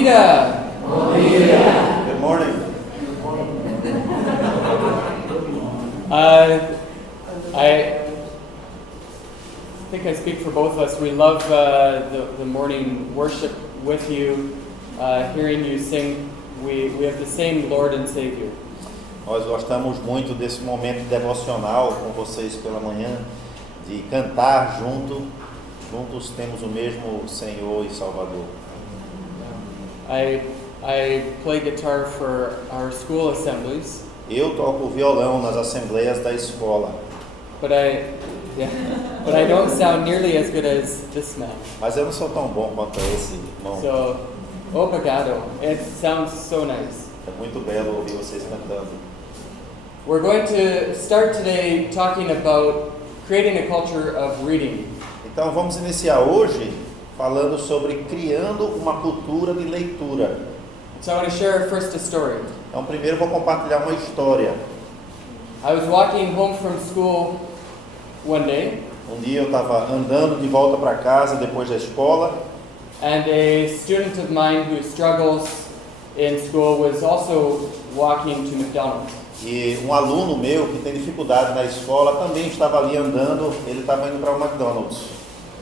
dia! Bom dia. Good morning. I think I speak for both of us. We love the morning worship with you, hearing you sing. We have the same Lord and Savior. Nós gostamos muito desse momento devocional com vocês pela manhã, de cantar juntos temos o mesmo Senhor e Salvador. I play guitar for our school assemblies. Eu toco violão nas assembleias da escola, But I don't sound nearly as good as this man. mas eu não sou tão bom quanto esse irmão. So, obrigado. It sounds so nice. É muito belo ouvir vocês cantando. We're going to start today talking about creating a culture of reading. Então vamos iniciar hoje falando sobre criando uma cultura de leitura. So I want to share first a story. Então primeiro vou compartilhar uma história. I was walking home from school one day, Um dia eu estava andando de volta para casa depois da escola, and a student of mine who struggles in school was also walking to McDonald's. e um aluno meu que tem dificuldade na escola também estava ali andando, ele estava indo para o McDonald's.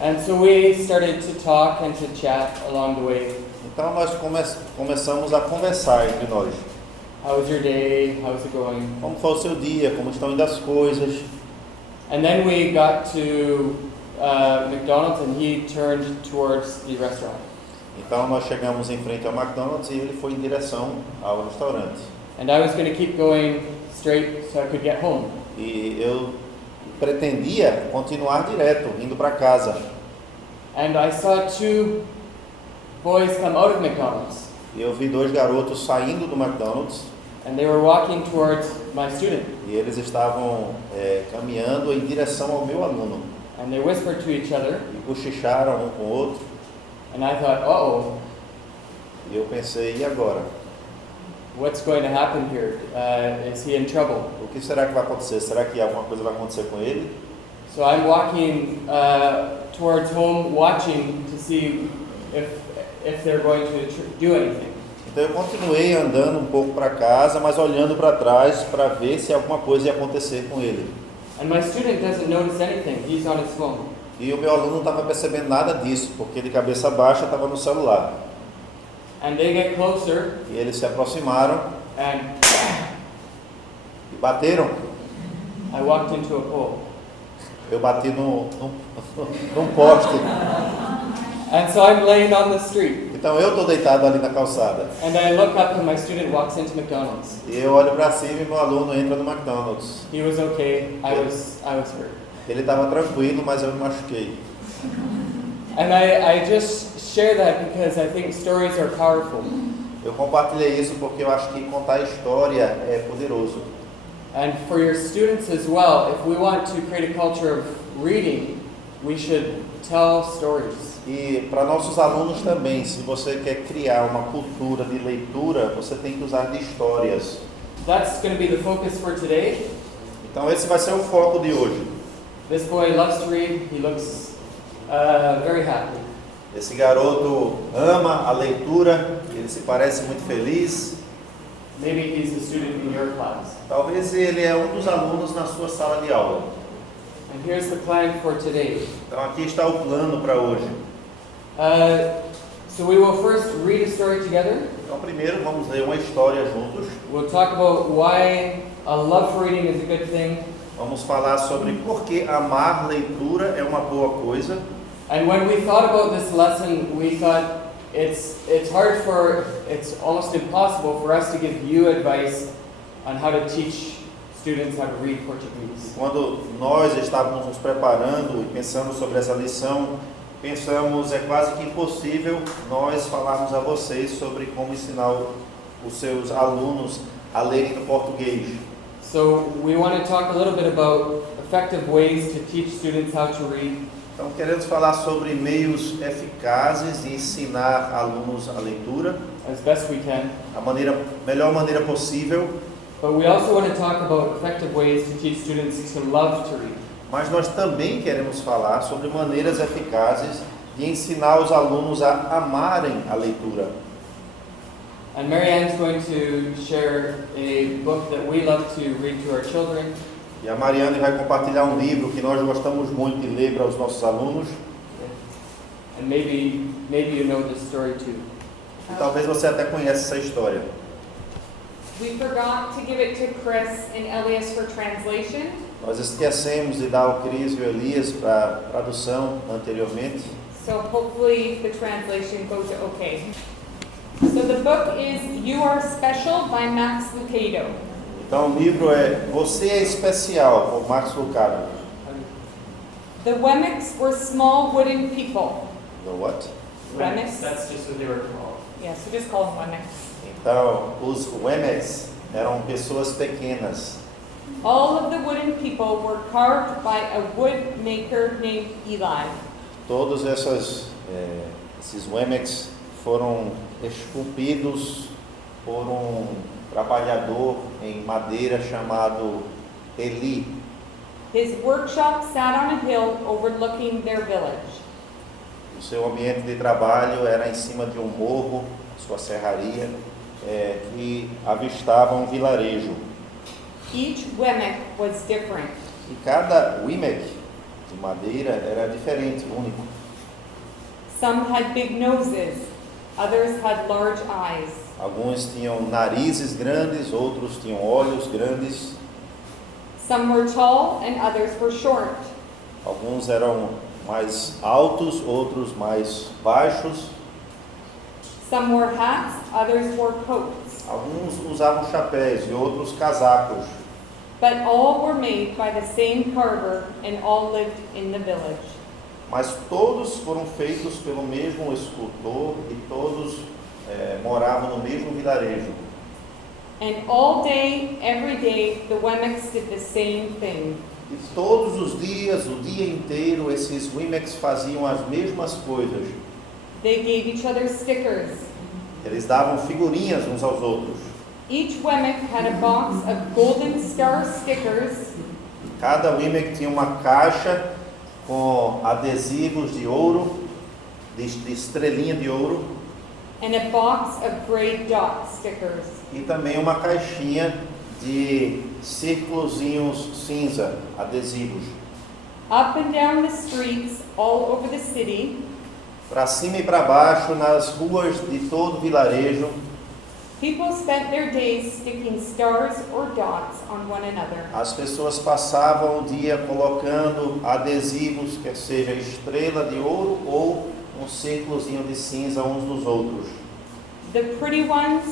And so we started to talk and to chat along the way. Então nós começamos a conversar entre nós. How was your day? How's it going? Como foi o seu dia? Como estão indo as coisas? And then we got to McDonald's and he turned towards the restaurant. Então nós chegamos em frente ao McDonald's e ele foi em direção ao restaurante. And I was going to keep going straight so I could get home. E eu pretendia continuar direto, indo para casa. And I saw two boys come out of McDonald's. E eu vi dois garotos saindo do McDonald's And they were walking towards my student. e eles estavam caminhando em direção ao meu aluno. And they whispered to each other. E cochicharam um com o outro. And I thought, uh-oh, E eu pensei, e agora? what's going to happen here? Is he in trouble? O que será que vai acontecer? Será que alguma coisa vai acontecer com ele? So I'm walking towards home, watching to see if they're going to do anything. Então eu continuei andando um pouco para casa, mas olhando para trás para ver se alguma coisa ia acontecer com ele. And my student doesn't notice anything. He's on his phone. E o meu aluno não estava percebendo nada disso, porque de cabeça baixa estava no celular. And they get closer E eles se aproximaram and e bateram. I walked into a pole. Eu bati num poste. And so I'm laying on the street. Então eu estou deitado ali na calçada. And I look up and my student walks into McDonald's. E eu olho para cima e meu aluno entra no McDonald's. He was okay. I was hurt. Ele estava tranquilo, mas eu me machuquei. And I just share that because I think stories are powerful. Eu compartilhei isso porque eu acho que contar história é poderoso. And for your students as well, if we want to create a culture of reading, we should tell stories. E para nossos alunos também, se você quer criar uma cultura de leitura, você tem que usar de histórias. That's going to be the focus for today. Então esse vai ser o foco de hoje. This boy loves to read. He looks very happy. Esse garoto ama a leitura, ele se parece muito feliz. Maybe he's a student in your class. Talvez ele é um dos alunos na sua sala de aula. And here's the plan for today. Então aqui está o plano para hoje. So we will first read a story together. Então primeiro vamos ler uma história juntos. We'll talk about why a love for reading is a good thing. Vamos falar sobre por que amar leitura é uma boa coisa. And when we thought about this lesson, we thought it's almost impossible for us to give you advice on how to teach students how to read Portuguese. Quando nós estávamos nos preparando e pensando sobre essa lição, pensamos é quase que impossível nós falarmos a vocês sobre como ensinar os seus alunos a lerem no português. So we want to talk a little bit about effective ways to teach students how to read. Então queremos falar sobre meios eficazes de ensinar alunos a leitura, as best we can. Melhor maneira possível. But we also want to talk about effective ways to teach students to love to read. Mas nós também queremos falar sobre maneiras eficazes de ensinar os alunos a amarem a leitura. And Marianne's going to share a book that we love to read to our children. E a Mariane vai compartilhar um livro que nós gostamos muito de ler para os nossos alunos. And maybe you know this story too. E talvez você até conheça essa história. We forgot to give it to Chris and Elias for translation, Nós esquecemos de dar ao Cris e ao Elias para tradução anteriormente. so hopefully the translation goes okay. So the book is You Are Special by Max Lucado. Então o livro é Você é Especial, por Max Lucado. The Wemmicks were small wooden people. The what? Remix? That's just what they were called. Yeah, so just call them Wemmicks. Então, os Wemmicks eram pessoas pequenas. All of the wooden people were carved by a wood maker named Eli. Todos esses Wemmicks foram esculpidos por um trabalhador em madeira chamado Eli. His workshop sat on a hill overlooking their village. O seu ambiente de trabalho era em cima de um morro, sua serraria, que avistava um vilarejo. Each Wemmick was different. E cada Wemmick de madeira era diferente, único. Some had big noses, others had large eyes. Alguns tinham narizes grandes, outros tinham olhos grandes. Some were tall and others were short. Alguns eram mais altos, outros mais baixos. Some wore hats, others wore coats. Alguns usavam chapéus e outros casacos. But all were made by the same carver and all lived in the village. Mas todos foram feitos pelo mesmo escultor e todos moravam no mesmo vilarejo. And all day, every day, the Wemmicks did the same thing. E todos os dias, o dia inteiro, esses Wemmicks faziam as mesmas coisas. They gave each other stickers. Eles davam figurinhas uns aos outros. Each Wemmick had a box of golden star stickers Cada Wemmick tinha uma caixa com adesivos de ouro, de estrelinha de ouro, and a box of gray dot stickers. e também uma caixinha de círculozinhos cinza, adesivos. Up and down the streets all over the city, Para cima e para baixo, nas ruas de todo o vilarejo, people spent their days sticking stars or dots on one another. as pessoas passavam o dia colocando adesivos, quer seja estrela de ouro ou um círculozinho de cinza uns nos outros. The pretty ones,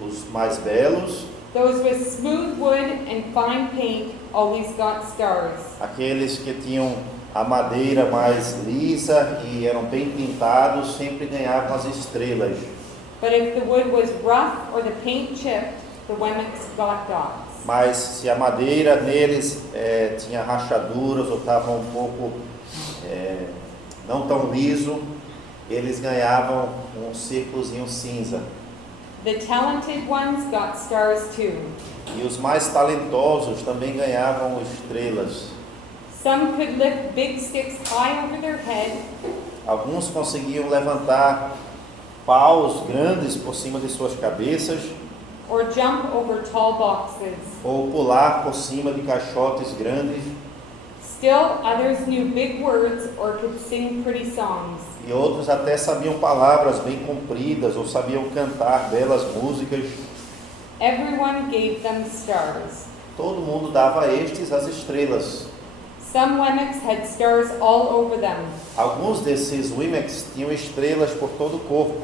Os mais belos, those with smooth wood and fine paint, always got stars. aqueles que tinham a madeira mais lisa e eram bem pintados, sempre ganhavam as estrelas. But if the wood was rough or the paint chipped, the Wemmicks got dots. Mas se a madeira neles tinha rachaduras ou estava um pouco não tão liso, eles ganhavam um círculozinho cinza. The talented ones got stars too. E os mais talentosos também ganhavam estrelas. Some could lift big sticks high over their head, Alguns conseguiam levantar paus grandes por cima de suas cabeças or jump over tall boxes. ou pular por cima de caixotes grandes. Still, others knew big words or could sing pretty songs. E outros até sabiam palavras bem compridas ou sabiam cantar belas músicas. Everyone gave them stars. Todo mundo dava a estes as estrelas. Some Wemmicks had stars all over them. Alguns desses Wemmicks tinham estrelas por todo o corpo.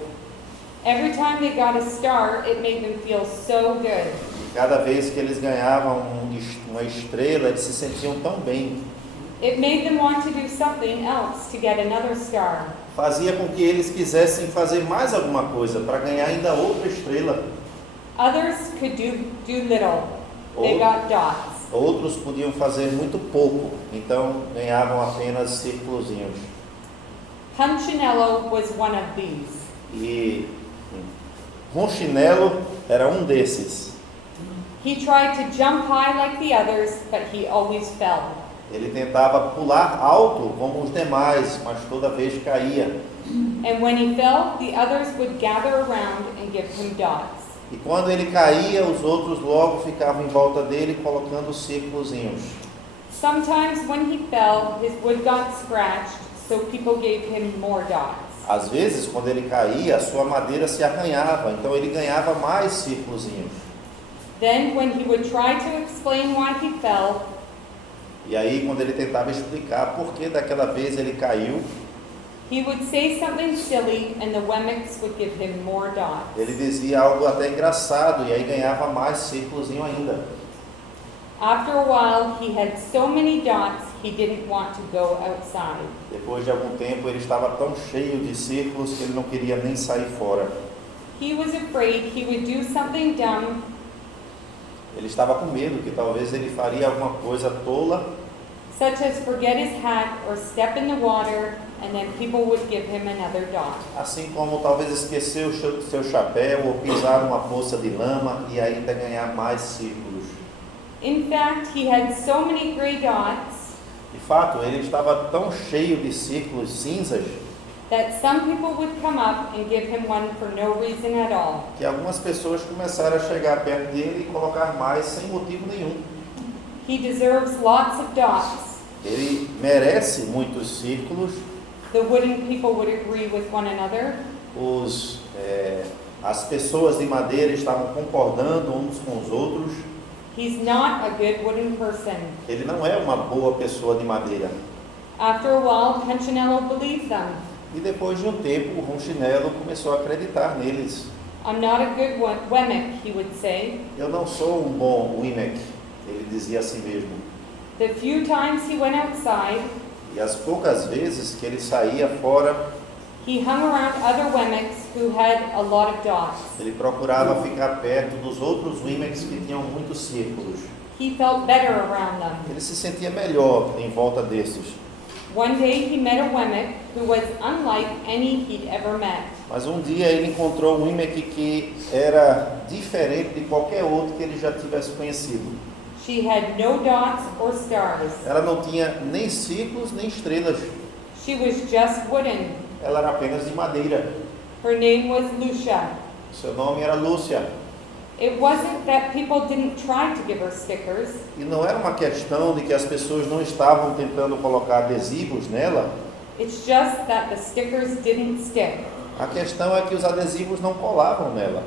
Every time they got a star, it made them feel so good. Cada vez que eles ganhavam uma estrela, eles se sentiam tão bem. It made them want to do something else to get another star. Fazia com que eles quisessem fazer mais alguma coisa para ganhar ainda outra estrela. Others could do little. They Oh. got dots. Outros podiam fazer muito pouco, então ganhavam apenas círculozinhos. Punchinello was one of these. E Roncinello era desses. He tried to jump high like the others, but he always fell. Ele tentava pular alto como os demais, mas toda vez caía. And when he fell, the others would gather around and give him dots. E quando ele caía, os outros logo ficavam em volta dele, colocando círculozinhos. Sometimes when he fell, his wood got scratched, so people gave him more dots. Às vezes, quando ele caía, a sua madeira se arranhava, então ele ganhava mais círculozinhos. Then when he would try to explain why he fell, E aí, quando ele tentava explicar por que daquela vez ele caiu, he would say something silly and the Wemmicks would give him more dots. ele dizia algo até engraçado, e aí ganhava mais círculozinho ainda. After a while, he had so many dots, he didn't want to go outside. Depois de algum tempo, ele estava tão cheio de círculos que ele não queria nem sair fora. He was afraid he would do something dumb, Ele estava com medo que talvez ele faria alguma coisa tola, such as forget his hat or step in the water, and then people would give him another dot. assim como talvez esquecer o seu chapéu ou pisar numa poça de lama e ainda ganhar mais círculos. In fact, he had so many gray dots De fato, ele estava tão cheio de círculos cinzas that some people would come up and give him one for no reason at all. que algumas pessoas começaram a chegar perto dele e colocar mais sem motivo nenhum. He deserves lots of dots. Ele merece muitos círculos. The wooden people would agree with one another. As pessoas de madeira estavam concordando uns com os outros. He's not a good wooden person. Ele não é uma boa pessoa de madeira. After a while, Punchinello believed them. E depois de um tempo, o Ronchinelo começou a acreditar neles. I'm not a good Wemmick, he would say. Eu não sou um bom Wemmick, ele dizia a si mesmo. The few times he went outside, E as poucas vezes que ele saía fora, he hung around other Wemmicks who had a lot of dots. ele procurava ficar perto dos outros Wemmicks que tinham muitos círculos. He felt better around them. Ele se sentia melhor em volta desses. One day he met a Wemmick who was unlike any he'd ever met. Mas um dia ele encontrou um Wemmick que era diferente de qualquer outro que ele já tivesse conhecido. She had no dots or stars. Ela não tinha nem círculos nem estrelas. She was just wooden. Ela era apenas de madeira. Her name was Lucia. Seu nome era Lúcia. It wasn't that people didn't try to give her stickers. E não era uma questão de que as pessoas não estavam tentando colocar adesivos nela. It's just that the stickers didn't stick. A questão é que os adesivos não colavam nela.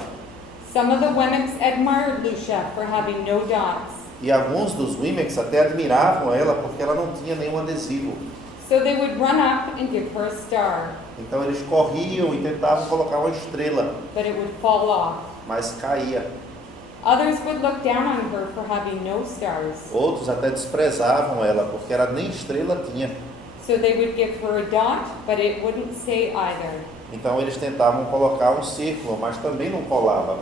Some of the Wemmicks admired Lucia for having no dots. E alguns dos Wemmicks até admiravam ela porque ela não tinha nenhum adesivo. So they would run up and give her a star, Então eles corriam e tentavam colocar uma estrela, but it would fall off. mas caía. Others would look down on her for having no stars. Outros até desprezavam ela porque ela nem estrela tinha. So they would give her a dot, but it wouldn't stay either. Então eles tentavam colocar um círculo, mas também não colava.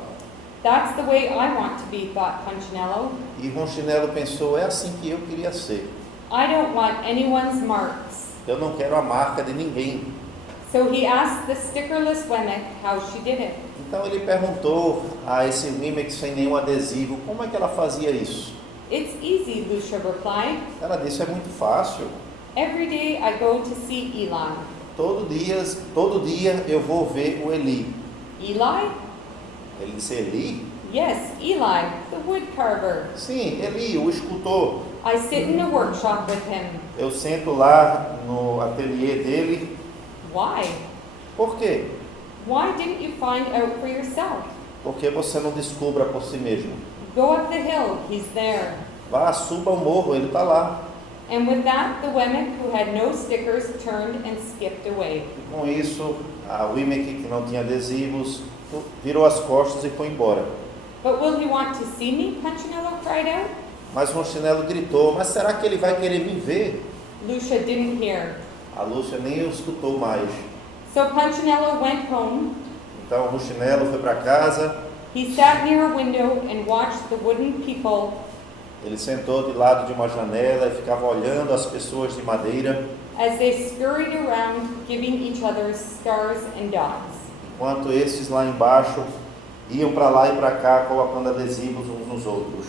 That's the way I want to be, thought Punchinello. E Ronchinelo pensou, é assim que eu queria ser. I don't want anyone's marks. Eu não quero a marca de ninguém. So he asked the stickerless Wemmick how she did it. Então ele perguntou a esse Wemmick sem nenhum adesivo, como é que ela fazia isso? It's easy, Lucia replied. Ela disse, é muito fácil. Every day I go to see Eli. Todo dia eu vou ver o Eli. Eli? Ele disse, Eli? Yes, Eli, the wood carver. Sim, Eli, o escultor. I sit in the workshop with him. Eu sento lá no ateliê dele. Why? Por quê? Why didn't you find out for yourself? Porque você não descubra por si mesmo. Go up the hill, he's there. Vá, suba o morro, ele está lá. And with that, the Wemmick who had no stickers turned and skipped away. E com isso, a Wemmick, que não tinha adesivos, virou as costas e foi embora. But will he want to see me? Punchinello cried out. Mas Ronchinelo gritou, mas será que ele vai querer me ver? Lucia didn't hear. A Lúcia nem o escutou mais. So Punchinello went home. Então o Ronchinelo foi para casa, He sat near a window and watched the wooden people ele sentou de lado de uma janela e ficava olhando as pessoas de madeira, as they scurried around, giving each other stars and dots. enquanto esses lá embaixo iam para lá e para cá colocando adesivos uns nos outros.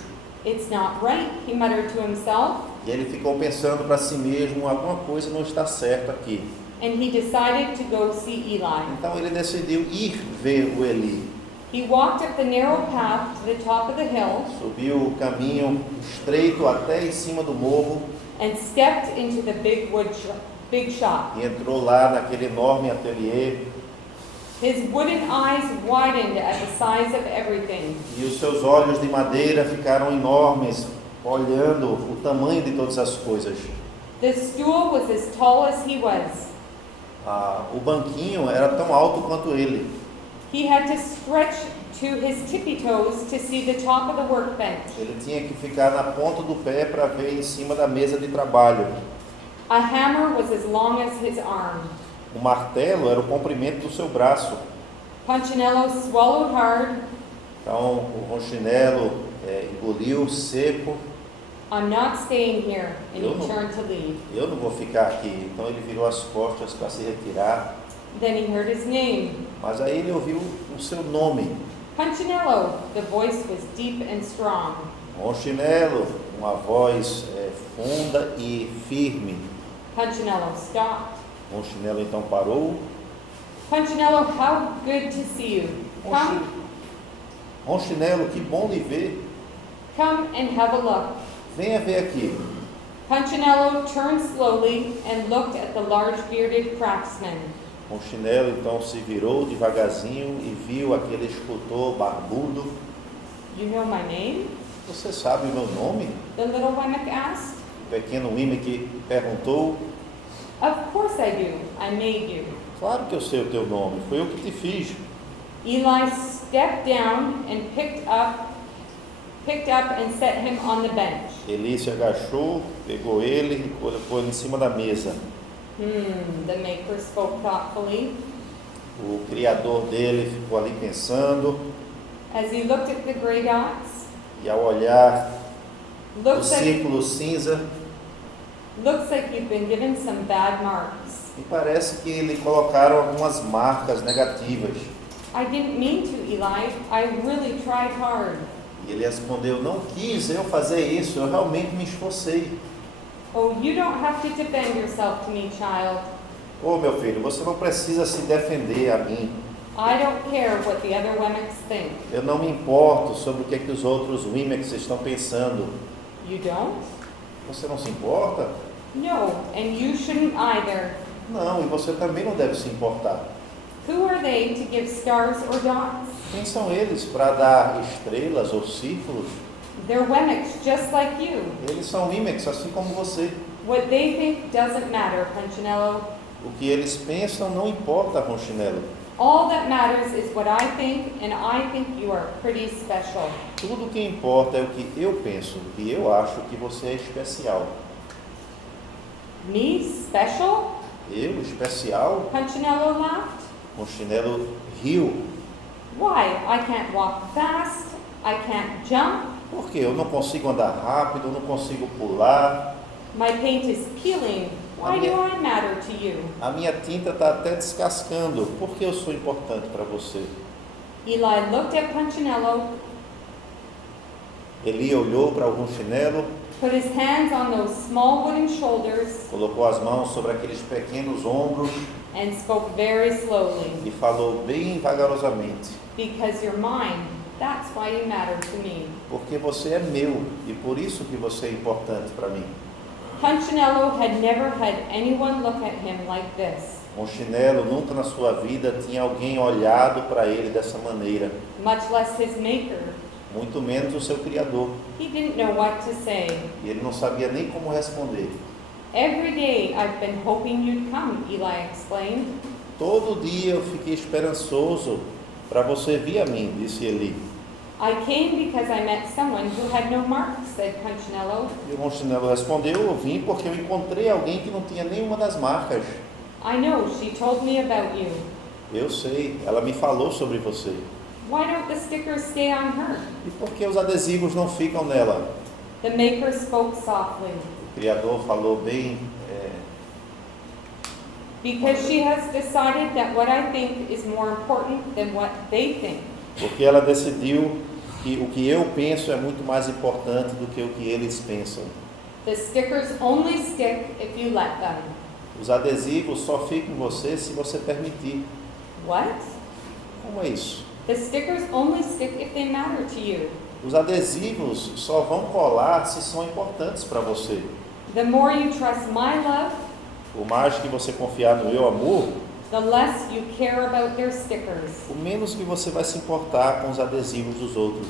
It's not right, he muttered to himself, E ele ficou pensando para si mesmo, alguma coisa não está certa aqui. and he decided to go see Eli. Então ele decidiu ir ver o Eli. He walked up the narrow path to the top of the hill Subiu o caminho estreito até em cima do morro and stepped into the big shop. e entrou lá naquele enorme ateliê. His wooden eyes widened at the size of everything. E os seus olhos de madeira ficaram enormes, olhando o tamanho de todas as coisas. The stool was as tall as he was. O banquinho era tão alto quanto ele. He had to stretch to his tippy toes to see the top of the workbench. Ele tinha que ficar na ponta do pé para ver em cima da mesa de trabalho. A hammer was as long as his arm. O martelo era o comprimento do seu braço. Punchinello swallowed hard. Então o Ronchinello engoliu seco. I'm not staying here, and Eu he não- turned to leave. Eu não vou ficar aqui. Então ele virou as costas para se retirar. Then he heard his name. Mas aí ele ouviu o seu nome. Punchinello. The voice was deep and strong. Ronchinello, uma voz funda e firme. Punchinello stopped. Ronchinello então parou. Punchinello, how good to see you. Come, Ronchinello, que bom lhe ver. come and have a look. Venha ver aqui. Punchinello turned slowly and looked at the large bearded craftsman. Ronchinello então se virou devagarzinho e viu aquele escultor barbudo. You know my name? Você sabe o meu nome? The little Wemmick asked. O pequeno Wimmick perguntou. Of course I do. I made you. Claro que eu sei o teu nome, foi eu que te fiz. Eli stepped down and picked up and set him on the bench. Eli se agachou, pegou ele e colocou ele em cima da mesa. The maker spoke thoughtfully. O criador dele ficou ali pensando, As he looked at the gray dots, e ao olhar o looks círculo cinza, like you've been given some bad marks. me parece que lhe colocaram algumas marcas negativas. I didn't mean to, Eli. I really tried hard. E ele respondeu, não quis eu fazer isso, eu realmente me esforcei. Oh, you don't have to defend yourself to me, child. Ô meu filho, você não precisa se defender a mim. I don't care what the other Wemmicks think. Eu não me importo sobre o que é que os outros Wimmicks estão pensando. You don't? Você não se importa? No, and you shouldn't either. Não, e você também não deve se importar. Who are they to give stars or dots? Quem são eles para dar estrelas ou círculos? They're Wemmicks just like you. Eles são Wimmicks, assim como você. What they think doesn't matter, Punchinello. O que eles pensam não importa, Ronchinello. All that matters is what I think, and I think you are pretty special. Tudo o que importa é o que eu penso, e eu acho que você é especial. Me special? Eu, especial? Punchinello laughed. Ronchinello riu. Why? I can't walk fast. I can't jump. Porque eu não consigo andar rápido, eu não consigo pular. My paint is peeling. Why do I matter to you? A minha tinta está até descascando. Por que eu sou importante para você? Eli looked at Punchinello, Eli olhou para o Ronchinello, put his hands on those small wooden shoulders, colocou as mãos sobre aqueles pequenos ombros and spoke very slowly. e falou bem vagarosamente. Because you're mine, that's why you matter to me. Porque você é meu e por isso que você é importante para mim. Punchinello had never had anyone look at him like this, Ronchinello nunca na sua vida tinha alguém olhado para ele dessa maneira, much less his maker. muito menos o seu criador. He didn't know what to say. E ele não sabia nem como responder. Every day I've been hoping you'd come, Eli explained. Todo dia eu fiquei esperançoso para você vir a mim, disse Eli. I came because I met someone who had no marks, said Punchinello. E o Ronchinello respondeu, eu vim porque eu encontrei alguém que não tinha nenhuma das marcas. I know, she told me about you. Eu sei, ela me falou sobre você. Why don't the stickers stay on her? E por que os adesivos não ficam nela? The maker spoke softly. O criador falou bem, Because she has decided that what I think is more important than what they think. porque ela decidiu o que eu penso é muito mais importante do que o que eles pensam. The stickers only stick if you let them. Os adesivos só ficam em você se você permitir. What? Como é isso? The stickers only stick if they matter to you. Os adesivos só vão colar se são importantes para você. The more you trust my love, Por mais que você confiar no meu amor, the less you care about their stickers. o menos que você vai se importar com os adesivos dos outros.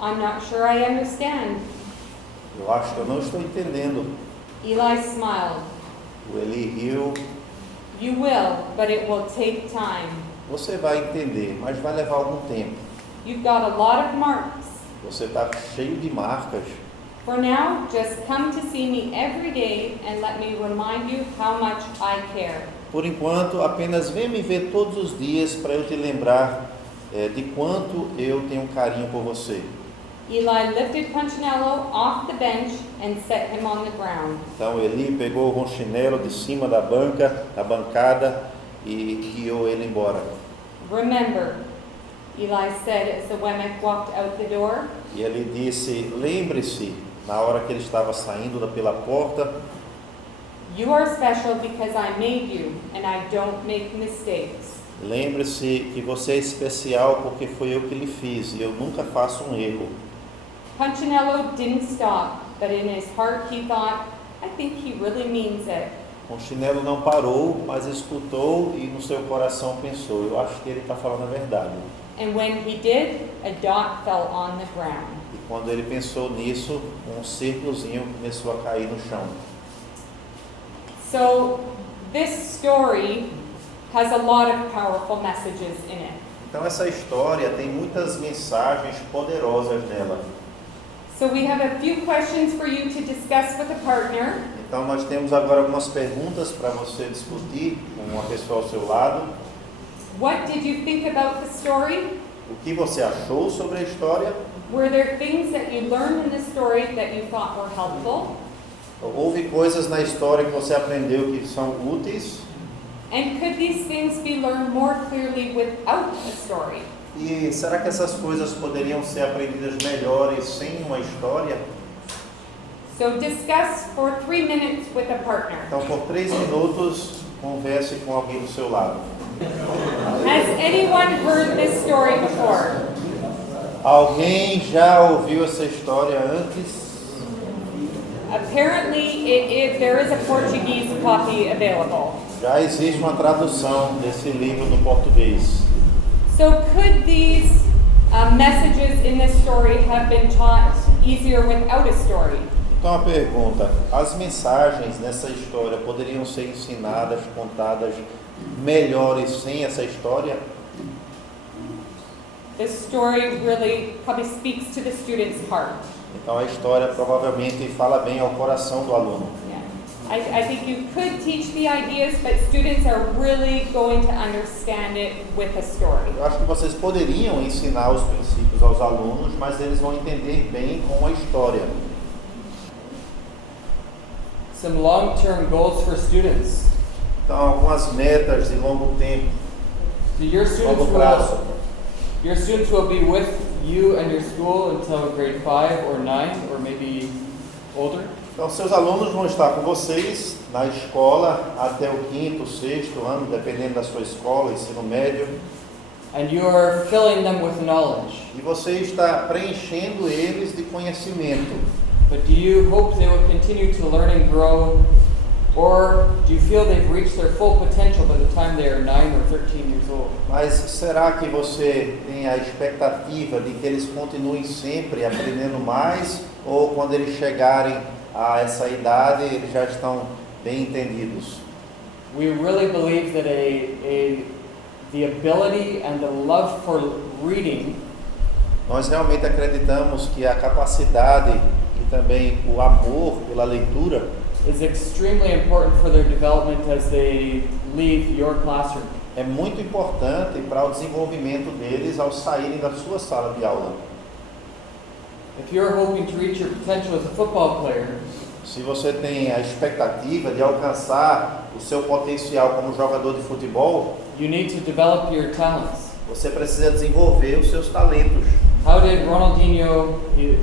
I'm not sure I understand. Eu acho que eu não estou entendendo. Eli smiled. O Eli riu. You will, but it will take time. Você vai entender, mas vai levar algum tempo. You've got a lot of marks. Você está cheio de marcas. For now, just come to see me every day and let me remind you how much I care. Por enquanto, apenas vem me ver todos os dias para eu te lembrar de quanto eu tenho carinho por você. Eli lifted Punchinello off the bench and set him on the ground. Então Eli pegou o Ronchinelo de cima da bancada e guiou ele embora. Remember, Eli said as the Wemmick walked out the door, E ele disse, lembre-se, na hora que ele estava saindo pela porta, you are special because I made you and I don't make mistakes. lembre-se que você é especial porque foi eu que lhe fiz e eu nunca faço um erro. Punchinello didn't stop, but in his heart he thought, I think he really means it. Ronchinelo não parou, mas escutou e no seu coração pensou, eu acho que ele está falando a verdade. And when he did, a dot fell on the ground. E quando ele pensou nisso, um círculozinho começou a cair no chão. So this story has a lot of powerful messages in it. Então essa história tem muitas mensagens poderosas nela. So we have a few questions for you to discuss with a partner. Então nós temos agora algumas perguntas para você discutir com uma pessoa ao seu lado. What did you think about the story? O que você achou sobre a história? Were there things that you learned in the story that you thought were helpful? Houve coisas na história que você aprendeu que são úteis? And could these things be learned more clearly without a story? E será que essas coisas poderiam ser aprendidas melhores sem uma história? So discuss for 3 minutes with a partner. Então por 3 minutos, converse com alguém do seu lado. Has anyone heard this story before? Alguém já ouviu essa história antes? Apparently, there is a Portuguese copy available. Já existe uma tradução desse livro no português. So could these messages in this story have been taught easier without a story? Então a pergunta, as mensagens nessa história poderiam ser ensinadas, contadas melhores sem essa história? This story really probably speaks to the student's heart. Então a história provavelmente fala bem ao coração do aluno. Yeah. I think you could teach the ideas, but students are really going to understand it with a story. Eu acho que vocês poderiam ensinar os princípios aos alunos, mas eles vão entender bem com a história. Some long-term goals for students. Então algumas metas de longo tempo, So longo prazo. your students will be with you and your school until grade 5 or 9 or maybe older. Então seus alunos vão estar com vocês na escola até o 5º, 6º ano, dependendo da sua escola, ensino médio. And you are filling them with knowledge. E você está preenchendo eles de conhecimento. But do you hope they will continue to learn and grow? Or do you feel they've reached their full potential by the time they are 9 or 13 years old? Mas será que você tem a expectativa de que eles continuem sempre aprendendo mais? Ou quando eles chegarem a essa idade, eles já estão bem entendidos? We really believe that the ability and the love for reading Nós realmente acreditamos que a capacidade e também o amor pela leitura is extremely important for their development as they leave your classroom. é muito importante para o desenvolvimento deles ao saírem da sua sala de aula. If you're hoping to reach your potential as a football player, Se você tem a expectativa de alcançar o seu potencial como jogador de futebol, you need to develop your talents. você precisa desenvolver os seus talentos. How did Ronaldinho,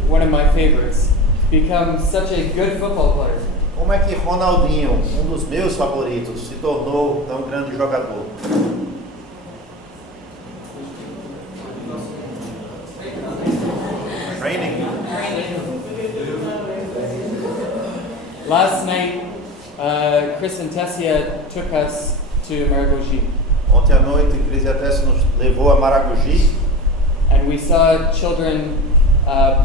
one of my favorites, become such a good football player? Como é que Ronaldinho, um dos meus favoritos, se tornou tão grande jogador? Training. Last night, Chris and Tessia took us to Maragogi, Ontem à noite, Cris e a Tess nos levou a Maragogi. and we saw children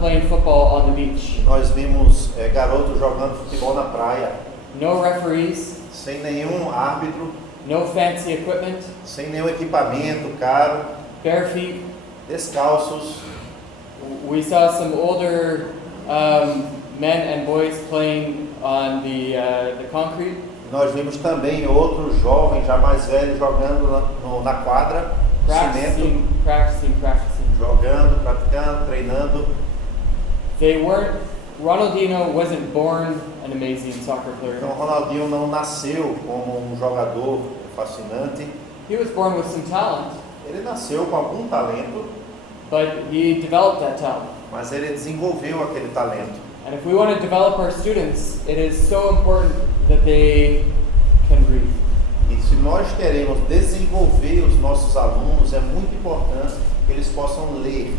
playing football on the beach. Nós vimos garotos jogando futebol na praia, No referees, sem nenhum árbitro, no fancy equipment, sem nenhum equipamento caro, bare feet. descalços. We saw some older men and boys playing on the concrete. Nós vimos também outros jovens, já mais velhos, jogando na quadra, cimento, Practicing. jogando, praticando, treinando. Ronaldinho wasn't born an amazing soccer player. Então, Ronaldinho não nasceu como um jogador fascinante. He was born with some talent, Ele nasceu com algum talento, but he developed that talent. mas ele desenvolveu aquele talento. And if we want to develop our students, it is so important that they can read. E se nós queremos desenvolver os nossos alunos, é muito importante que eles possam ler.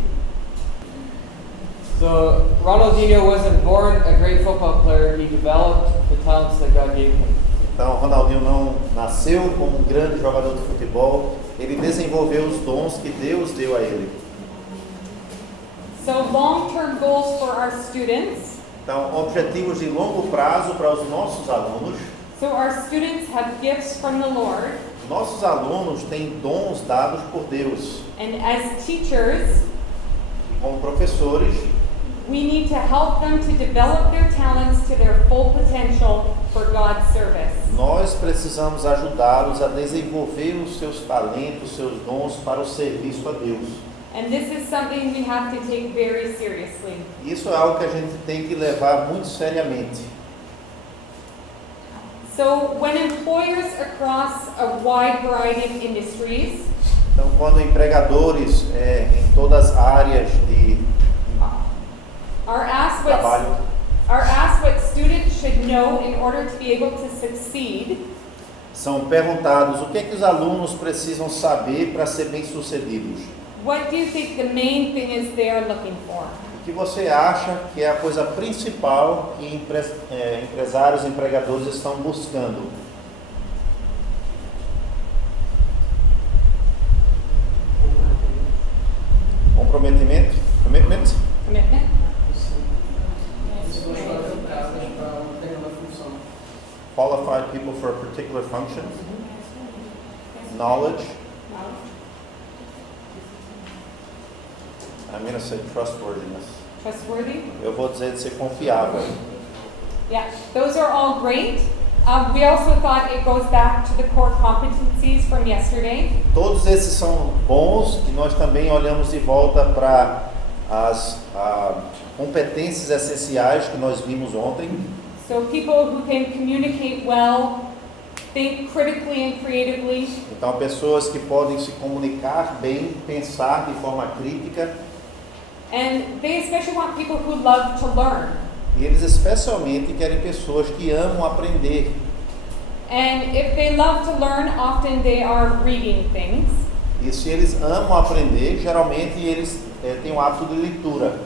So Ronaldinho wasn't born a great football player, he developed the talents that God gave him. Então, Ronaldinho não nasceu como um grande jogador de futebol, ele desenvolveu os dons que Deus deu a ele. So long-term goals for our students. Então, objetivos de longo prazo para os nossos alunos. So our students have gifts from the Lord, Nossos alunos têm dons dados por Deus. and as teachers, E como professores, we need to help them to develop their talents to their full potential for God's service. nós precisamos ajudá-los a desenvolver os seus talentos, seus dons para o serviço a Deus. And this is something we have to take very seriously. Isso é algo que a gente tem que levar muito seriamente. So when employers across a wide variety of industries Então, quando empregadores em todas as áreas de are asked trabalho what students should know in order to be able to succeed, são perguntados o que é que os alunos precisam saber para ser bem-sucedidos. what do you think the main thing is they are looking for? O que você acha que é a coisa principal que empresários e empregadores estão buscando? Comprometimento? Commitment? Commitment? Qualified people for a particular function? Knowledge? I'm going to say trustworthiness. Trustworthy? Eu vou dizer de ser confiável. Yeah, those are all great. We also thought it goes back to the core competencies from yesterday. Todos esses são bons e nós também olhamos de volta para as competências essenciais que nós vimos ontem. So people who can communicate well, think critically and creatively, Então, pessoas que podem se comunicar bem, pensar de forma crítica, and they especially want people who love to learn. e eles especialmente querem pessoas que amam aprender. And if they love to learn, often they are reading things. E se eles amam aprender, geralmente eles têm o hábito de leitura.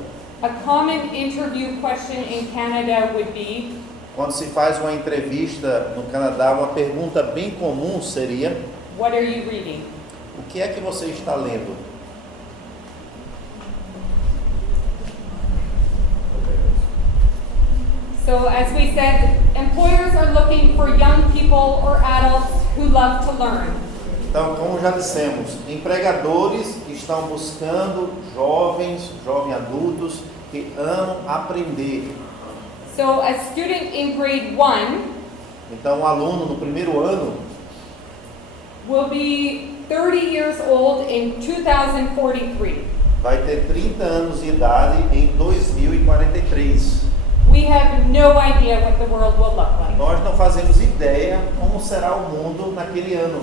A common interview question in Canada would be, Quando se faz uma entrevista no Canadá, uma pergunta bem comum seria: what are you reading? o que é que você está lendo? So as we said, employers are looking for young people or adults who love to learn. Então, como já dissemos, empregadores estão buscando jovens adultos que amam aprender. So a student in grade 1 Então, um aluno no primeiro ano will be 30 years old in 2043. vai ter 30 anos de idade em 2043. We have no idea what the world will look like. Nós não fazemos ideia como será o mundo naquele ano.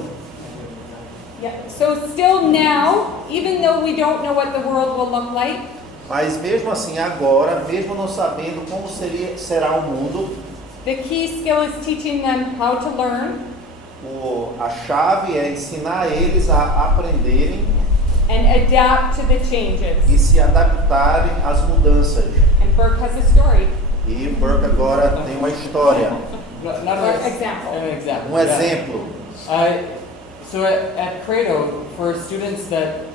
Yeah. So still now, even though we don't know what the world will look like, Mas mesmo assim, agora, mesmo não sabendo como será o mundo, the key skill is teaching them how to learn a chave é ensinar eles a aprenderem and adapt to the changes. e se adaptarem às mudanças. And Burke has a story. E o Burke agora tem uma história, Not Or a- example. An example. um yeah. exemplo. So at Credo, for students that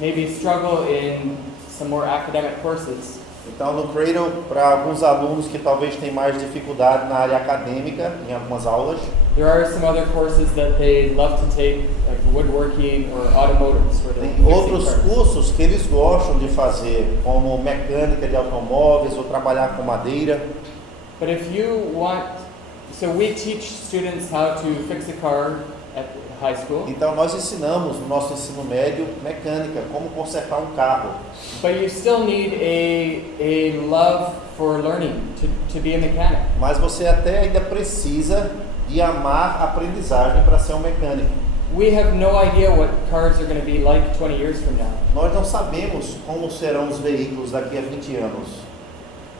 maybe struggle in some more academic courses, Então, no Cradle, para alguns alunos que talvez tenham mais dificuldade na área acadêmica, em algumas aulas, there are some other courses that they love to take, like woodworking or automotives, where they're tem fixing outros cars. cursos que eles gostam de fazer, como mecânica de automóveis ou trabalhar com madeira. But if you want, so we teach students how to fix a car at high school, Então, nós ensinamos no nosso ensino médio mecânica, como consertar um carro. but you still need a love for learning to be a mechanic. Mas você até ainda precisa de amar a aprendizagem para ser um mecânico. We have no idea what cars are going to be like 20 years from now. Nós não sabemos como serão os veículos daqui a 20 anos.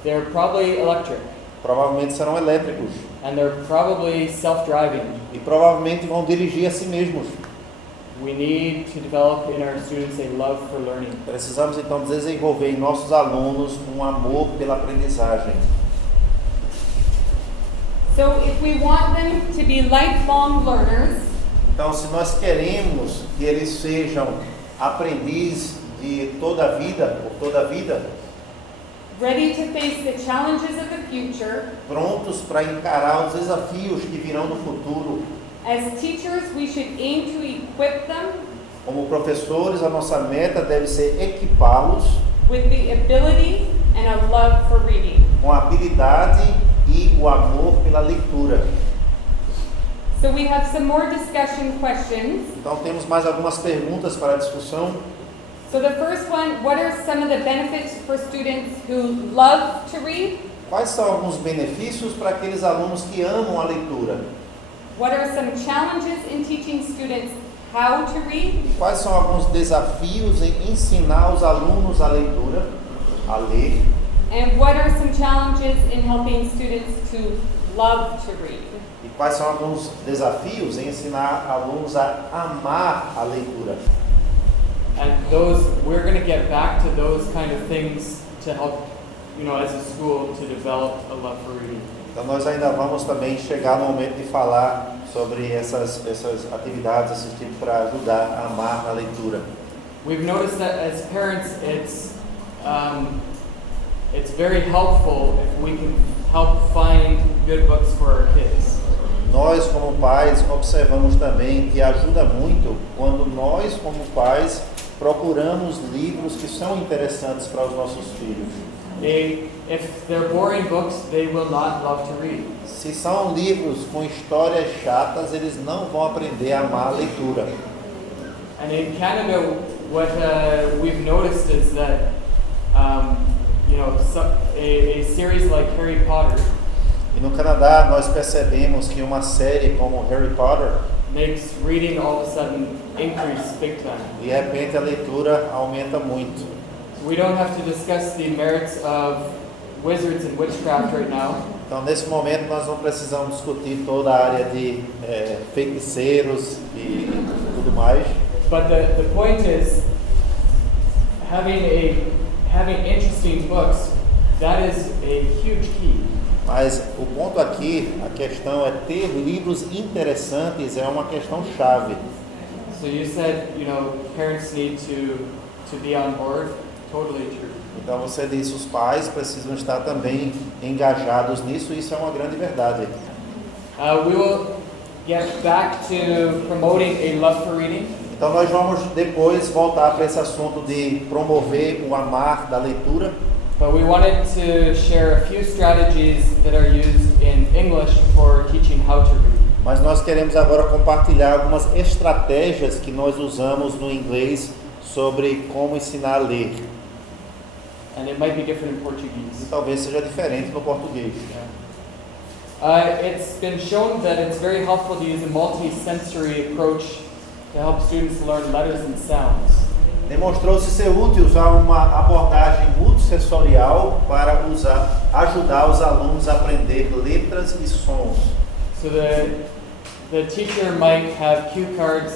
They're probably electric, Provavelmente serão elétricos and they're probably self-driving. e provavelmente vão dirigir a si mesmos. We need to develop in our students a love for learning. Precisamos então desenvolver em nossos alunos um amor pela aprendizagem. So if we want them to be lifelong learners, Então, se nós queremos que eles sejam aprendizes de toda a vida, por toda a vida, ready to face the challenges of the future, prontos para encarar os desafios que virão no futuro, as teachers we should aim to equip them como professores, a nossa meta deve ser equipá-los with the ability and a love for reading. com a habilidade e o amor pela leitura. So we have some more discussion questions. Então, temos mais algumas perguntas para a discussão. So the first one, what are some of the benefits for students who love to read? Quais são alguns benefícios para aqueles alunos que amam a leitura? What are some challenges in teaching students how to read? Quais são alguns desafios em ensinar os alunos a leitura, a ler? And what are some challenges in helping students to love to read? E quais são alguns desafios em ensinar alunos a amar a leitura? And those, we're going to get back to those kind of things to help, as a school, to develop a love for reading. Então nós ainda vamos também chegar no momento de falar sobre essas atividades, esse tipo para ajudar a amar a leitura. We've noticed that as parents, it's very helpful if we can help find good books for our kids. Nós, como pais, observamos também que ajuda muito quando nós, como pais, procuramos livros que são interessantes para os nossos filhos. If they're boring books, they will not love to read. Se são livros com histórias chatas, eles não vão aprender a amar a leitura. And in Canada, what we've noticed is that, a series like Harry Potter E no Canadá, nós percebemos que uma série como Harry Potter, makes reading all of a sudden increase big time. de repente a leitura aumenta muito. We don't have to discuss the merits of wizards and witchcraft right now, Então, nesse momento, nós não precisamos discutir toda a área de feiticeiros e tudo mais. but the point is having interesting books. That is a huge key. Mas o ponto aqui, a questão é ter livros interessantes, é uma questão chave. So you said, parents need to be on board. Totally true. Então você disse, os pais precisam estar também engajados nisso, e isso é uma grande verdade. We will get back to promoting a love for reading. Então nós vamos depois voltar para esse assunto de promover o amar da leitura. But we wanted to share a few strategies that are used in English for teaching how to read. Mas nós queremos agora compartilhar algumas estratégias que nós usamos no inglês sobre como ensinar a ler. And it might be different in E Portuguese. talvez seja diferente no português. It's been shown that it's very helpful to use a multi-sensory approach to help students learn letters and sounds. Demonstrou-se ser útil usar uma abordagem multissensorial para ajudar os alunos a aprender letras e sons. So the teacher might have cue cards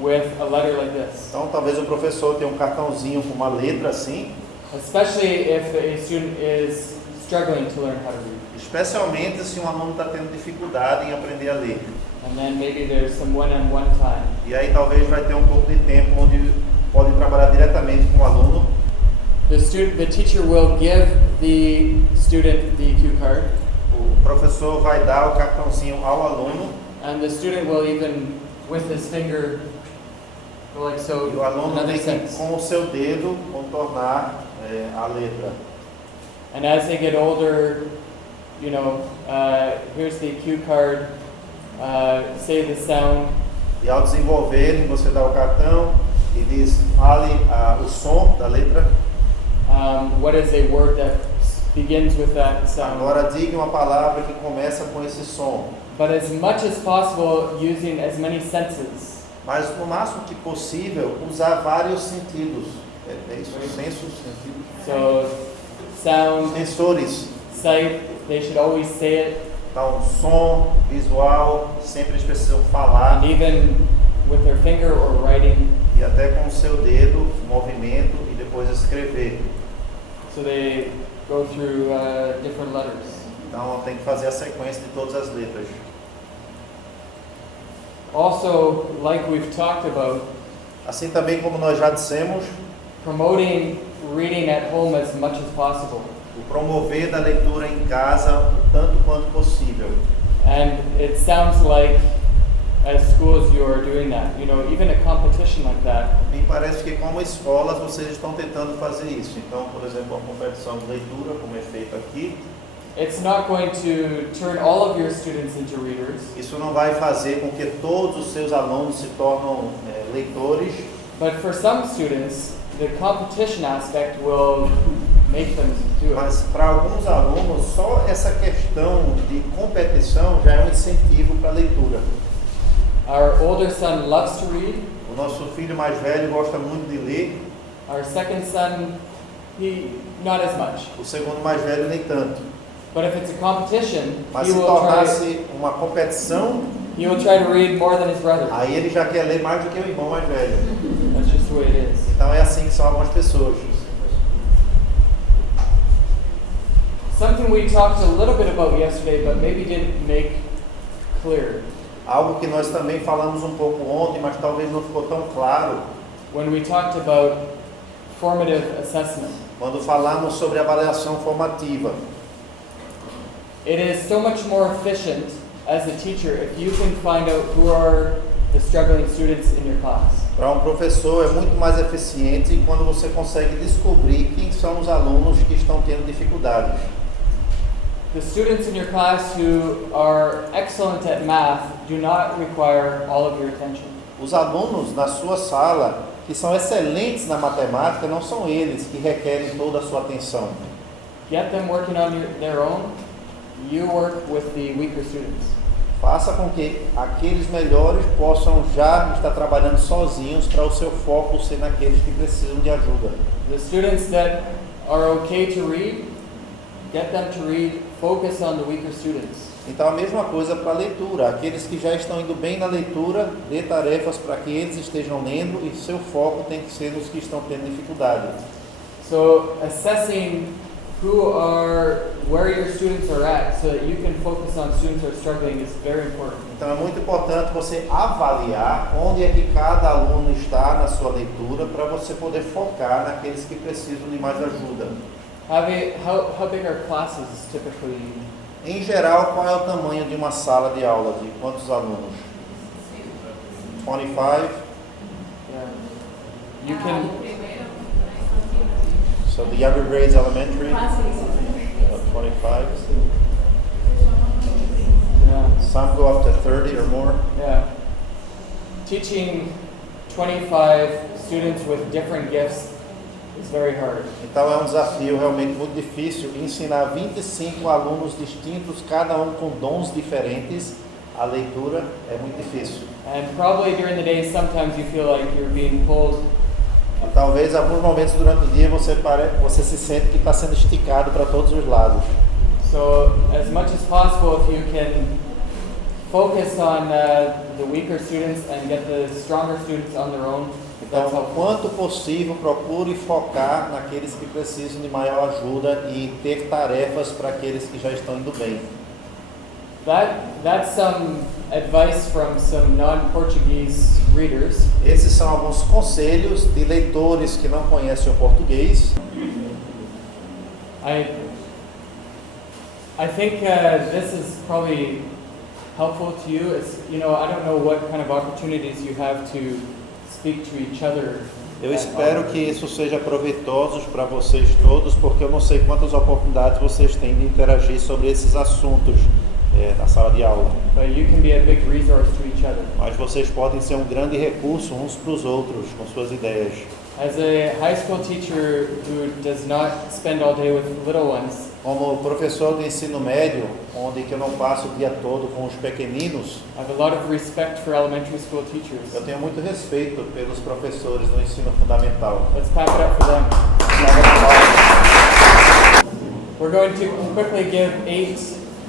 with a letter like this, Então, talvez o professor tenha um cartãozinho com uma letra assim, especially if a student is struggling to learn how to read. especialmente se um aluno está tendo dificuldade em aprender a ler. And then maybe there's some one-on-one time. E aí talvez vai ter um pouco de tempo onde pode trabalhar diretamente com o aluno. The teacher will give the student the cue card, O professor vai dar o cartãozinho ao aluno and the student will even, with his finger, go like so, e o aluno another tem que, sense. com o seu dedo, contornar a letra. And as they get older, here's the cue card, say the sound, E ao desenvolverem, você dá o cartão e diz, fale o som da letra. what is a word that begins with that sound. Agora diga uma palavra que começa com esse som. But as much as possible, using as many senses. Mas no máximo que possível, usar vários sentidos. É isso? Sensos, sentidos. So, sound, Sensores. sight, they should always say it. Então, som, visual, sempre eles precisam falar. And even with their finger or writing. E até com o seu dedo, movimento e depois escrever. So they go through different letters. Então tem que fazer a sequência de todas as letras. Also, like we've talked about, Assim também como nós já dissemos, promoting reading at home as much as possible. o promover da leitura em casa o tanto quanto possível. And it sounds like as schools you are doing that. Even a competition like that, Me parece que como escolas vocês estão tentando fazer isso. Então, por exemplo, uma competição de leitura, como é feito aqui, it's not going to turn all of your students into readers, isso não vai fazer com que todos os seus alunos se tornem leitores, but for some students, the competition aspect will make them do it. mas para alguns alunos só essa questão de competição já é um incentivo para a leitura. Our older son loves to read. O nosso filho mais velho gosta muito de ler, Our second son, he not as much. o segundo mais velho nem tanto. But if it's a competition, Mas he se will try. tornasse uma competição, He will try to read more than his brother. aí ele já quer ler mais do que o irmão mais velho. That's just the way it is. Então é assim que são algumas pessoas. Something we talked a little bit about yesterday, but maybe didn't make clear. Algo que nós também falamos um pouco ontem, mas talvez não ficou tão claro, When we talked about formative assessment. quando falamos sobre avaliação formativa. It is so much more efficient as a teacher if you can find out who are the struggling students in your class. Para um professor é muito mais eficiente quando você consegue descobrir quem são os alunos que estão tendo dificuldades. The students in your class who are excellent at math do not require all of your attention. Os alunos na sua sala que são excelentes na matemática não são eles que requerem toda a sua atenção. Get them working on their own. You work with the weaker students. Faça com que aqueles melhores possam já estar trabalhando sozinhos para o seu foco ser naqueles que precisam de ajuda. The students that are okay to read, get them to read. Focus on the weaker students. Então a mesma coisa para a leitura. Aqueles que já estão indo bem na leitura, dê tarefas para que eles estejam lendo e seu foco tem que ser nos que estão tendo dificuldade. So assessing where your students are at so that you can focus on students who are struggling is very important. Então é muito importante você avaliar onde é que cada aluno está na sua leitura para você poder focar naqueles que precisam de mais ajuda. How big are classes typically? Em geral, qual é o tamanho de uma sala de aula? De quantos alunos? 25? Yeah. You can. So the younger grades elementary? 25? Yeah. Some go up to 30 or more. Yeah. Teaching 25 students with different gifts is very hard. Então é um desafio realmente muito difícil ensinar 25 alunos distintos, cada um com dons diferentes, a leitura é muito difícil. And probably during the day, sometimes you feel like you're being pulled. E talvez, em alguns momentos durante o dia, você se sente que está sendo esticado para todos os lados. So, as much as possible, if you can focus on the weaker students and get the stronger students on their own, Então, that's helpful. quanto possível, procure focar naqueles que precisam de maior ajuda e ter tarefas para aqueles que já estão indo bem. That's some advice from some non-Portuguese readers. Esses são alguns conselhos de leitores que não conhecem o português. I think this is probably helpful to you. It's, you know, I don't know what kind of opportunities you have to speak to each other. Eu espero que isso seja proveitoso para vocês todos, porque eu não sei quantas oportunidades vocês têm de interagir sobre esses assuntos na sala de aula. But you can be a big resource to each other. Mas vocês podem ser um grande recurso uns para os outros com suas ideias. As a high school teacher who does not spend all day with little ones, Como professor de ensino médio, onde que eu não passo o dia todo com os pequeninos, I have a lot of respect for elementary school teachers. eu tenho muito respeito pelos professores do ensino fundamental. Let's clap it up for them. We're going to quickly give 8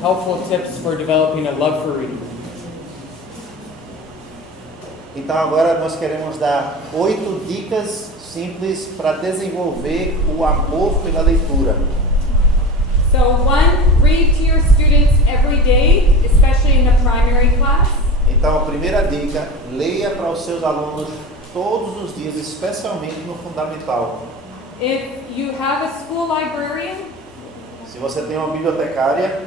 helpful tips for developing a love for reading. Então agora nós queremos dar 8 dicas simples para desenvolver o amor pela leitura. So 1, read to your students every day, especially in the primary class. Então a primeira dica, leia para os seus alunos todos os dias, especialmente no fundamental. If you have a school librarian, Se você tem uma bibliotecária,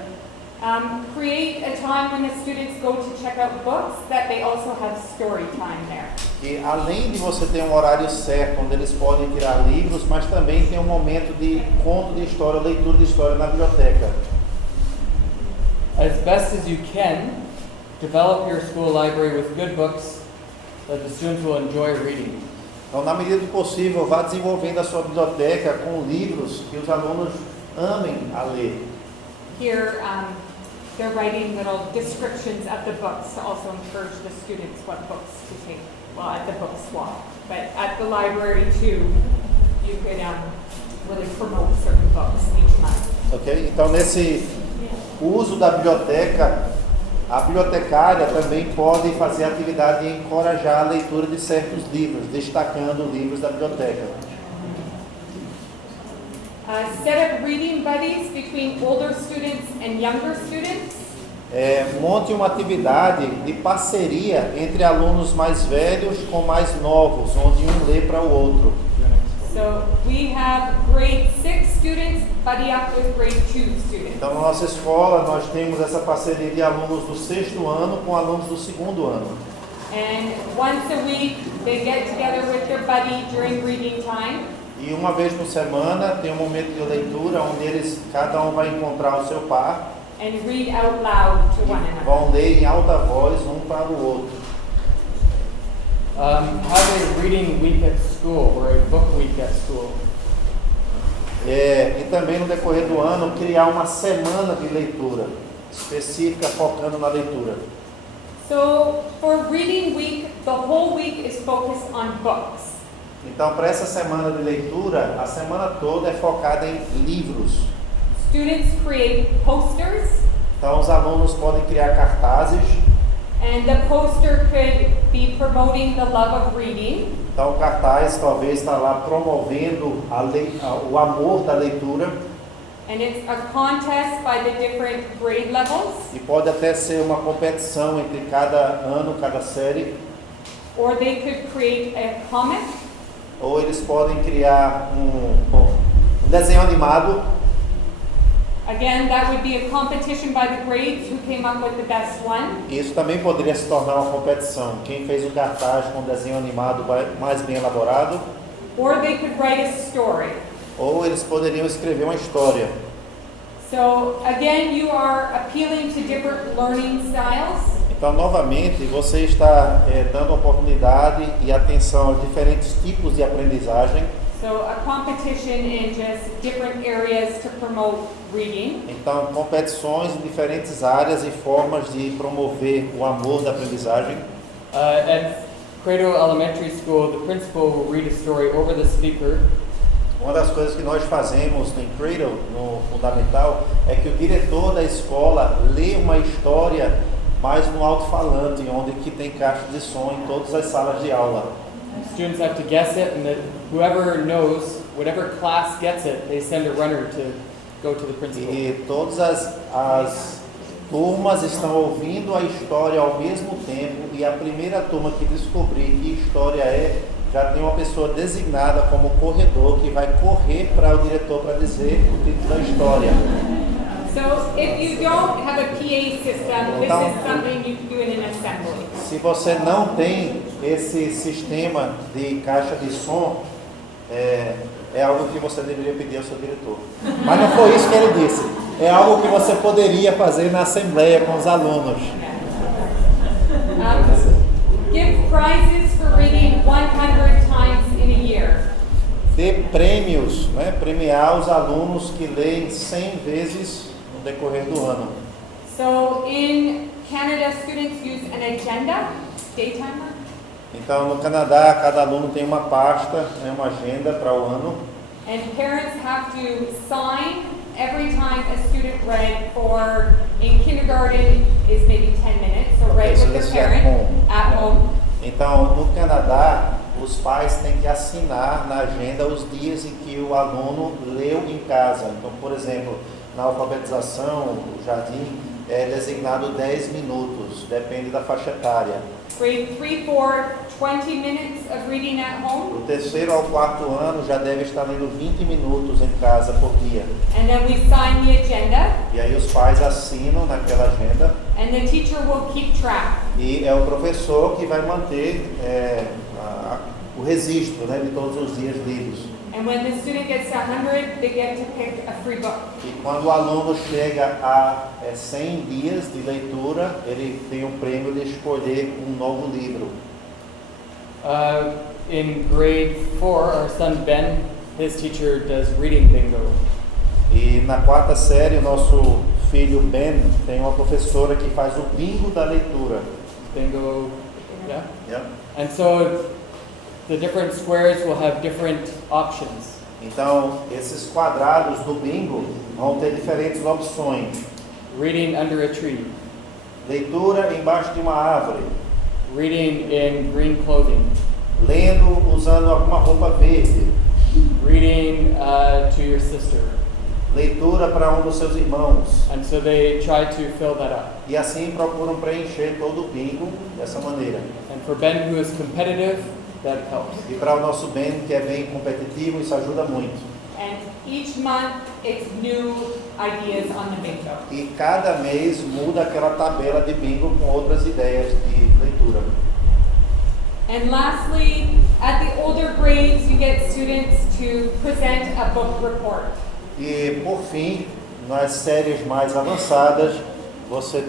create a time when the students go to check out books that they also have story time there. e além de você ter um horário certo onde eles podem tirar livros, mas também tem um momento de conto de história, leitura de história na biblioteca. As best as you can, develop your school library with good books that the students will enjoy reading. Então, na medida do possível, vá desenvolvendo a sua biblioteca com livros que os alunos amem a ler. Here, they're writing little descriptions of the books to also encourage the students what books to take, well, at the book swap. But at the library too, you could really promote certain books each month. Ok? Então, nesse uso da biblioteca, a bibliotecária também pode fazer a atividade de encorajar a leitura de certos livros, destacando livros da biblioteca. Set up reading buddies between older students and younger students. Monte uma atividade de parceria entre alunos mais velhos com mais novos, onde um lê para o outro. So we have grade 6 students buddy up with grade 2 students. Então, na nossa escola, nós temos essa parceria de alunos do 6º ano com alunos do 2º ano. And once a week, they get together with their buddy during reading time. E uma vez por semana tem um momento de leitura onde cada um vai encontrar o seu par And read out loud to one e another. vão ler em alta voz um para o outro. Have a reading week at school or a book week at school. E também no decorrer do ano criar uma semana de leitura específica focando na leitura. So for reading week, the whole week is focused on books. Então, para essa semana de leitura, a semana toda é focada em livros. Students create posters, Então, os alunos podem criar cartazes. and the poster could be promoting the love of reading. Então, o cartaz talvez está lá promovendo o amor da leitura. And it's a contest by the different grade levels. E pode até ser uma competição entre cada ano, cada série. Or they could create a comic. Ou eles podem criar um desenho animado. Again, that would be a competition by the grades who came up with the best one. E isso também poderia se tornar uma competição. Quem fez o cartaz com o desenho animado mais bem elaborado. Or they could write a story. Ou eles poderiam escrever uma história. So again, you are appealing to different learning styles. Então, novamente, você está dando oportunidade e atenção a diferentes tipos de aprendizagem. So So a competition in just different areas to promote reading. Então, competições em diferentes áreas e formas de promover o amor da aprendizagem. At Cradle Elementary School, the principal will read a story over the speaker. Uma das coisas que nós fazemos no Cradle, no Fundamental, é que o diretor da escola lê uma história mais no alto-falante, onde que tem caixa de som em todas as salas de aula. Students have to guess it, and whoever knows, whatever class gets it, they send a runner to go to the principal. E todas as turmas estão ouvindo a história ao mesmo tempo, e a primeira turma que descobrir que história é, já tem uma pessoa designada como corredor que vai correr para o diretor para dizer o título da história. So if you don't have a PA system, this is something you can do in an assembly. Se você não tem esse sistema de caixa de som, é algo que você deveria pedir ao seu diretor. Mas não foi isso que ele disse. É algo que você poderia fazer na assembleia com os alunos. Give prizes for reading 100 times in a year. Dê prêmios, né? Premiar os alunos que leem 100 vezes no decorrer do ano. So in Canada, students use an agenda, day timer. Então, no Canadá, cada aluno tem uma pasta, né, uma agenda para o ano. And parents have to sign every time a student read for, in kindergarten is maybe 10 minutes, so Okay, read so with this the is at parent home. at home. Então, no Canadá, os pais têm que assinar na agenda os dias em que o aluno leu em casa. Então, por exemplo, na alfabetização, o jardim, é designado 10 minutos, depende da faixa etária. Grade 3, 4, 20 minutes of reading at home. Do terceiro ao quarto ano já deve estar lendo 20 minutos em casa por dia. And then we sign the agenda, E aí os pais assinam naquela agenda and the teacher will keep track. e é o professor que vai manter o registro, né, de todos os dias lidos. And when the student gets to 100, they get to pick a free book. E quando o aluno chega a 100 dias de leitura, ele tem o prêmio de escolher um novo livro. In grade 4, our son Ben, his teacher does reading bingo. E na quarta série, o nosso filho Ben tem uma professora que faz o bingo da leitura. Bingo, yeah? Yeah. And so the different squares will have different options. Então, esses quadrados do bingo vão ter diferentes opções. Reading under a tree, Leitura embaixo de uma árvore, reading in green clothing, lendo usando alguma roupa verde, reading to your sister. leitura para um dos seus irmãos. And so they try to fill that up. E assim procuram preencher todo o bingo dessa maneira. And for Ben, who is competitive, that helps. E para o nosso Ben, que é bem competitivo, isso ajuda muito. And each month, it's new ideas on the bingo. E cada mês muda aquela tabela de bingo com outras ideias de leitura. And lastly, at the older grades, you get students to present a book report. E por fim, nas séries mais avançadas, você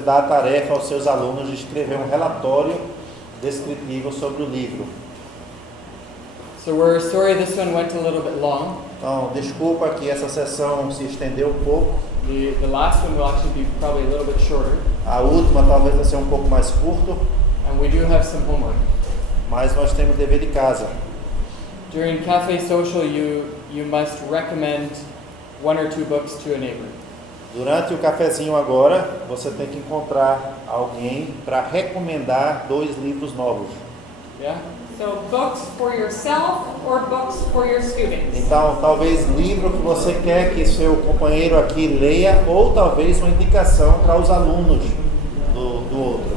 dá a tarefa aos seus alunos de escrever um relatório descritivo sobre o livro. So we're sorry this one went a little bit long. Então, desculpa que essa sessão se estendeu um pouco. The last one will actually be probably a little bit shorter. A última talvez vai ser um pouco mais curto, And we do have some homework. mas nós temos dever de casa. During Cafe Social, you must recommend 1 or 2 books to a neighbor. Durante o cafezinho agora, você tem que encontrar alguém para recomendar 2 livros novos. Yeah? So books for yourself or books for your students. Então, talvez livro que você quer que seu companheiro aqui leia, ou talvez uma indicação para os alunos do outro.